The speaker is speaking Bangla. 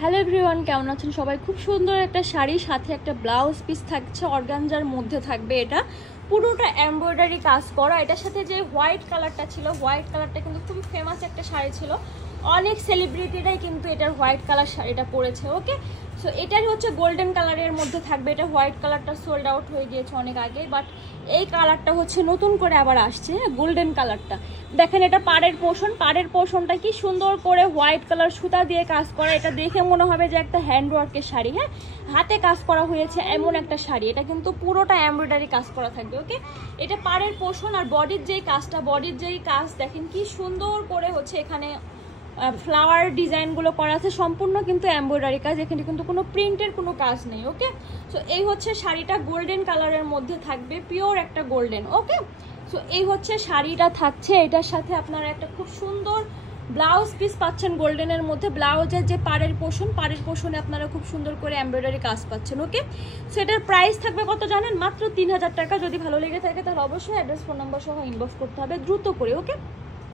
হ্যালো এভরিওয়ান, কেমন আছেন সবাই? খুব সুন্দর একটা শাড়ির সাথে একটা ব্লাউজ পিস থাকছে, অর্গানজার মধ্যে থাকবে। এটা পুরোটা এমব্রয়ডারি কাজ করা। এটার সাথে যে হোয়াইট কালারটা ছিল, হোয়াইট কালারটা কিন্তু খুবই ফেমাস একটা শাড়ি ছিল, অনেক সেলিব্রিটিরাই কিন্তু এটার হোয়াইট কালার শাড়িটা পরেছে। ওকে, সো এটারই হচ্ছে গোল্ডেন কালারের মধ্যে থাকবে। এটা হোয়াইট কালারটা সোল্ড আউট হয়ে গিয়েছে অনেক আগে, বাট এই কালারটা হচ্ছে নতুন করে আবার আসছে, গোল্ডেন কালারটা। দেখেন এটা পাড়ের পোর্শনটা কি সুন্দর করে হোয়াইট কালার সুতা দিয়ে কাজ করা। এটা দেখে মনে হবে যে একটা হ্যান্ডওয়ার্কের শাড়ি, হ্যাঁ, হাতে কাজ করা হয়েছে এমন একটা শাড়ি। এটা কিন্তু পুরোটা এমব্রয়ডারি কাজ করা থাকবে। ওকে, এটা পাড়ের পোর্শন। আর বডির যেই কাজ দেখেন কি সুন্দর করে হচ্ছে এখানে ফ্লাওয়ার ডিজাইনগুলো করা আছে, সম্পূর্ণ কিন্তু এমব্রয়ডারি কাজ, এখানে কিন্তু কোনো প্রিন্টের কোনো কাজ নেই। ওকে, সো এই হচ্ছে শাড়িটা গোল্ডেন কালারের মধ্যে থাকবে, পিওর একটা গোল্ডেন। ওকে, সো এই হচ্ছে শাড়িটা থাকছে। এটার সাথে আপনারা একটা খুব সুন্দর ব্লাউজ পিস পাচ্ছেন গোল্ডেনের মধ্যে। ব্লাউজের যে পাড়ের পোর্শনে আপনারা খুব সুন্দর করে এমব্রয়ডারি কাজ পাচ্ছেন। ওকে, সো এটার প্রাইস থাকবে কত জানেন? মাত্র 3000 টাকা। যদি ভালো লেগে থাকে তাহলে অবশ্যই অ্যাড্রেস, ফোন নাম্বার সহ ইনবক্স করতে হবে দ্রুত করে। ওকে।